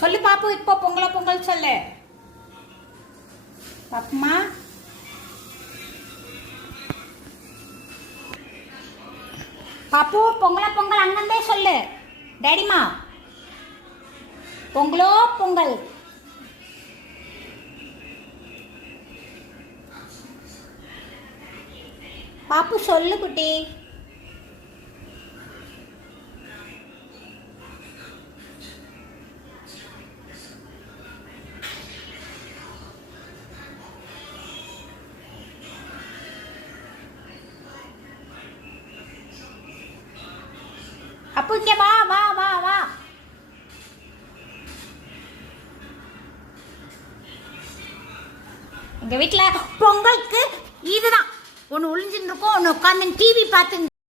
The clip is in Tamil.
சொல்லு பாப்பு, இப்போ பொங்கல் பொங்கல் சொல்லு பாப்புமா. பாப்பு பொங்கல பொங்கல் அங்கந்தே சொல்லு டேடிமா. பொங்கலோ பொங்கல். பாப்பு சொல்லு குட்டி. அப்போ இங்க வா வா வா வா. எங்க வீட்டுல பொங்கலுக்கு இதுதான் ஒன்று ஒளிஞ்சுட்டு இருக்கோம், ஒன்று உட்காந்து டிவி பார்த்து